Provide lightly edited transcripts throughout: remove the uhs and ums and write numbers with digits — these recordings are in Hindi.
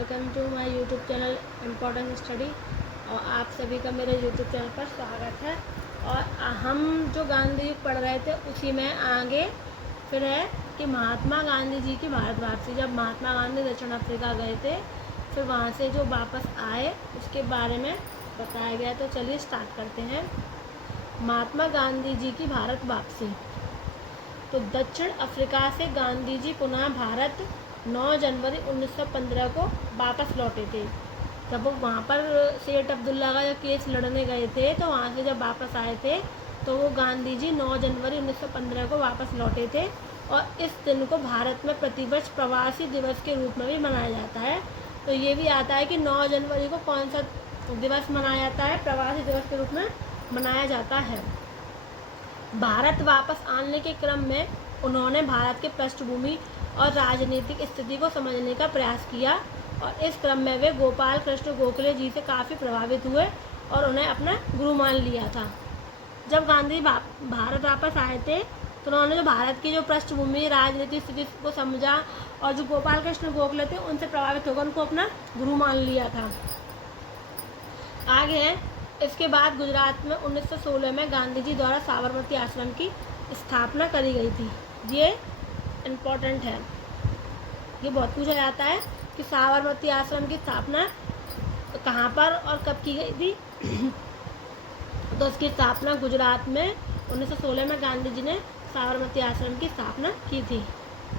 Welcome to my YouTube channel important study. और आप सभी का मेरे यूट्यूब चैनल पर स्वागत है। और हम जो गांधी जी पढ़ रहे थे उसी में आगे फिर है कि महात्मा गांधी जी की भारत वापसी। जब महात्मा गांधी दक्षिण अफ्रीका गए थे फिर वहाँ से जो वापस आए उसके बारे में बताया गया। तो चलिए स्टार्ट करते हैं। महात्मा गांधी जी की भारत वापसी। तो दक्षिण अफ्रीका से गांधी जी पुनः भारत 9 जनवरी 1915 को वापस लौटे थे। जब वो वहाँ पर सेठ अब्दुल्ला का जो केस लड़ने गए थे तो वहाँ से जब वापस आए थे तो वो गांधी जी 9 जनवरी 1915 को वापस लौटे थे। और इस दिन को भारत में प्रतिवर्ष प्रवासी दिवस के रूप में भी मनाया जाता है। तो ये भी आता है कि 9 जनवरी को कौन सा दिवस मनाया जाता है, प्रवासी दिवस के रूप में मनाया जाता है। भारत वापस आने के क्रम में उन्होंने भारत के पृष्ठभूमि और राजनीतिक स्थिति को समझने का प्रयास किया और इस क्रम में वे गोपाल कृष्ण गोखले जी से काफ़ी प्रभावित हुए और उन्हें अपना गुरु मान लिया था। जब गांधी भारत वापस आए थे तो उन्होंने जो भारत की जो पृष्ठभूमि राजनीतिक स्थिति को समझा और जो गोपाल कृष्ण गोखले थे उनसे प्रभावित होकर उनको अपना गुरु मान लिया था। आगे है, इसके बाद गुजरात में 1916 में गांधी जी द्वारा साबरमती आश्रम की स्थापना करी गई थी। ये इम्पोर्टेंट है, ये बहुत पूछा जाता है कि साबरमती आश्रम की स्थापना कहाँ पर और कब की गई थी। तो इसकी स्थापना गुजरात में 1916 में गांधी जी ने साबरमती आश्रम की स्थापना की थी।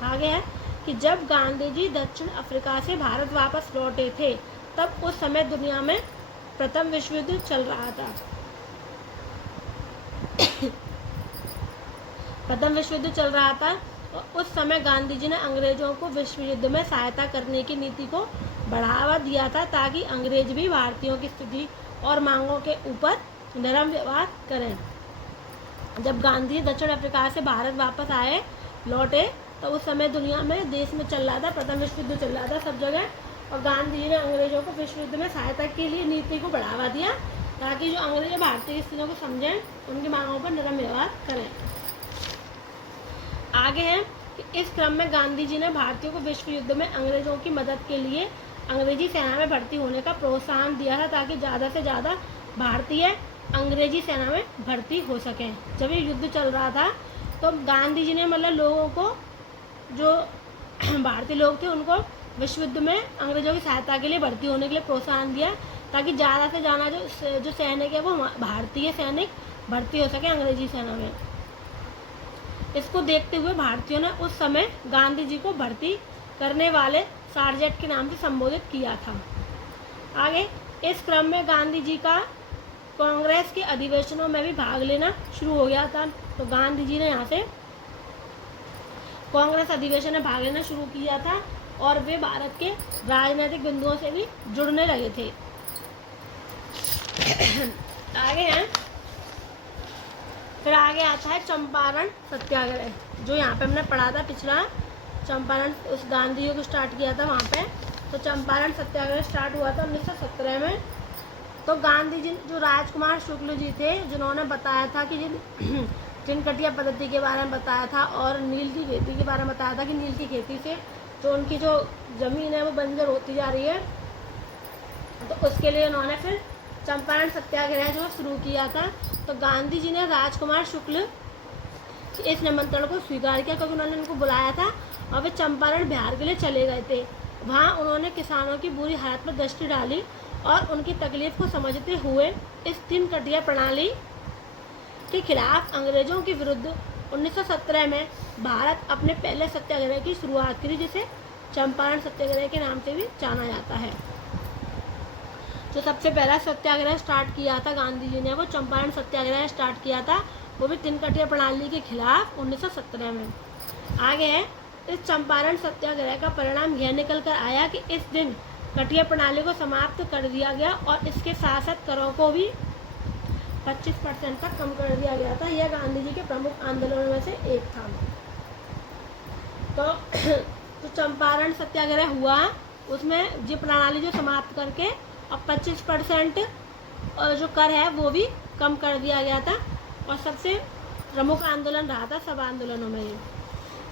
आगे है कि जब गांधी जी दक्षिण अफ्रीका से भारत वापस लौटे थे तब उस समय दुनिया में प्रथम विश्व युद्ध चल रहा था। प्रथम विश्व युद्ध चल रहा था और उस समय गांधी जी ने अंग्रेजों को विश्व युद्ध में सहायता करने की नीति को बढ़ावा दिया था ताकि अंग्रेज भी भारतीयों की स्थिति और मांगों के ऊपर नरम व्यवहार करें। जब गांधी दक्षिण अफ्रीका से भारत वापस लौटे तो उस समय दुनिया में देश में चल रहा था, प्रथम विश्व युद्ध चल रहा था सब जगह। और गांधी जी ने अंग्रेजों को विश्व युद्ध में सहायता के लिए नीति को बढ़ावा दिया ताकि जो अंग्रेज भारतीय की स्थितियों को समझें, उनकी मांगों पर नरम व्यवहार करें। आगे है कि इस क्रम में गांधी जी ने भारतीयों को विश्व युद्ध में अंग्रेजों की मदद के लिए अंग्रेजी सेना में भर्ती होने का प्रोत्साहन दिया था ताकि ज़्यादा से ज़्यादा भारतीय अंग्रेजी सेना में भर्ती हो सकें। जब ये युद्ध चल रहा था तो गांधी जी ने मतलब लोगों को, जो भारतीय लोग थे, उनको विश्व युद्ध में अंग्रेजों की सहायता के लिए भर्ती होने के लिए प्रोत्साहन दिया ताकि ज़्यादा से ज़्यादा जो सैनिक है वो भारतीय सैनिक भर्ती हो सके अंग्रेजी सेना में। इसको देखते हुए भारतीयों ने उस समय गांधी जी को भर्ती करने वाले सार्जेंट के नाम से संबोधित किया था। आगे इस क्रम में गांधी जी का कांग्रेस के अधिवेशनों में भी भाग लेना शुरू हो गया था। तो गांधी जी ने यहाँ से कांग्रेस अधिवेशन में भाग लेना शुरू किया था और वे भारत के राजनीतिक बिंदुओं से भी जुड़ने लगे थे। आगे हैं, फिर आगे आता है चंपारण सत्याग्रह, जो यहाँ पे हमने पढ़ा था पिछला। चंपारण उस गांधी जी को स्टार्ट किया था वहाँ पे। तो चंपारण सत्याग्रह स्टार्ट हुआ था 1917 में। तो गांधी जी जो राजकुमार शुक्ल जी थे, जिन्होंने बताया था कि जिन कटिया पद्धति के बारे में बताया था और नील की खेती के बारे में बताया था कि नील की खेती से जो उनकी जो ज़मीन है वो बंजर होती जा रही है, तो उसके लिए उन्होंने फिर चंपारण सत्याग्रह जो शुरू किया था। तो गांधी जी ने राजकुमार शुक्ल इस निमंत्रण को स्वीकार किया क्योंकि उन्होंने उनको बुलाया था और वे चंपारण बिहार के लिए चले गए थे। वहाँ उन्होंने किसानों की बुरी हालत पर दृष्टि डाली और उनकी तकलीफ को समझते हुए इस 3 कटिया प्रणाली के खिलाफ अंग्रेजों के विरुद्ध 1917 में भारत अपने पहले सत्याग्रह की शुरुआत की, जिसे चंपारण सत्याग्रह के नाम से भी जाना जाता है। जो सबसे पहला सत्याग्रह स्टार्ट किया था गांधी जी ने, वो चंपारण सत्याग्रह स्टार्ट किया था, वो भी 3 कटिया प्रणाली के खिलाफ 1917 में। आगे है, इस चंपारण सत्याग्रह का परिणाम यह निकल कर आया कि इस दिन कटिया प्रणाली को समाप्त कर दिया गया और इसके साथ साथ करों को भी 25% तक कम कर दिया गया था। यह गांधी जी के प्रमुख आंदोलनों में से एक था। तो चंपारण सत्याग्रह हुआ, उसमें ये प्रणाली जो समाप्त करके और 25% जो कर है वो भी कम कर दिया गया था और सबसे प्रमुख आंदोलन रहा था सब आंदोलनों में।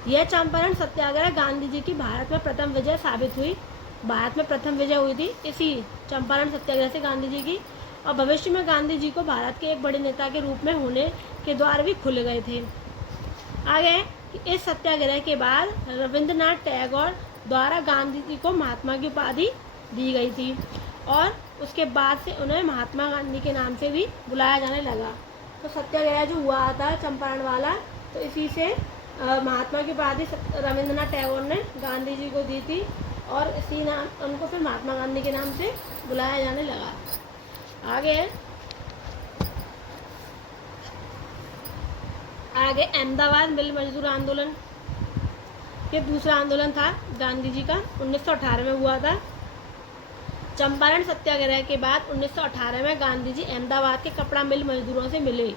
यह चंपारण सत्याग्रह गांधी जी की भारत में प्रथम विजय साबित हुई। भारत में प्रथम विजय हुई थी इसी चंपारण सत्याग्रह से गांधी जी की। और भविष्य में गांधी जी को भारत के एक बड़े नेता के रूप में होने के द्वार भी खुल गए थे। आगे कि इस सत्याग्रह के बाद रविंद्रनाथ टैगोर द्वारा गांधी जी को महात्मा की उपाधि दी गई थी और उसके बाद से उन्हें महात्मा गांधी के नाम से भी बुलाया जाने लगा। तो सत्याग्रह जो हुआ था चंपारण वाला, तो इसी से महात्मा की उपाधि रविंद्रनाथ टैगोर ने गांधी जी को दी थी और इसी नाम उनको फिर महात्मा गांधी के नाम से बुलाया जाने लगा। आगे अहमदाबाद मिल मजदूर आंदोलन, ये दूसरा आंदोलन था गांधी जी का, 1918 में हुआ था। चंपारण सत्याग्रह के बाद 1918 में गांधी जी अहमदाबाद के कपड़ा मिल मजदूरों से मिले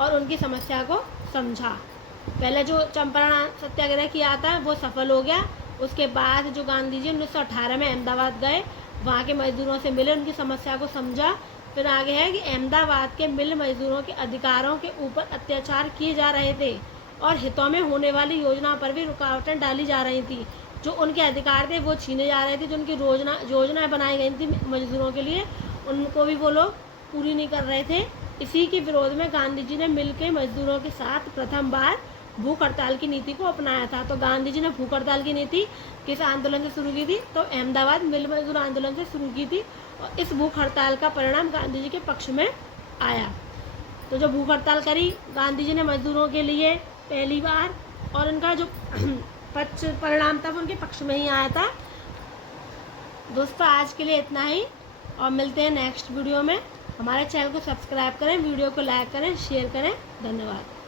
और उनकी समस्या को समझा। पहले जो चंपारण सत्याग्रह किया था वो सफल हो गया। उसके बाद जो गांधी जी 1918 में अहमदाबाद गए, वहाँ के मजदूरों से मिले, उनकी समस्या को समझा। फिर आगे है कि अहमदाबाद के मिल मजदूरों के अधिकारों के ऊपर अत्याचार किए जा रहे थे और हितों में होने वाली योजना पर भी रुकावटें डाली जा रही थी। जो उनके अधिकार थे वो छीने जा रहे थे। जो उनकी योजनाएं बनाई गई थी मजदूरों के लिए, उनको भी वो लोग पूरी नहीं कर रहे थे। इसी के विरोध में गांधी जी ने मिलकर मजदूरों के साथ प्रथम बार भूख हड़ताल की नीति को अपनाया था। तो गांधी जी ने भूख हड़ताल की नीति किस आंदोलन से शुरू की थी? तो अहमदाबाद मिल मजदूर आंदोलन से शुरू की थी और इस भूख हड़ताल का परिणाम गांधी जी के पक्ष में आया। तो जो भूख हड़ताल करी गांधी जी ने मजदूरों के लिए पहली बार, और उनका जो परिणाम था वो उनके पक्ष में ही आया था। दोस्तों आज के लिए इतना ही और मिलते हैं नेक्स्ट वीडियो में। हमारे चैनल को सब्सक्राइब करें, वीडियो को लाइक करें, शेयर करें। धन्यवाद।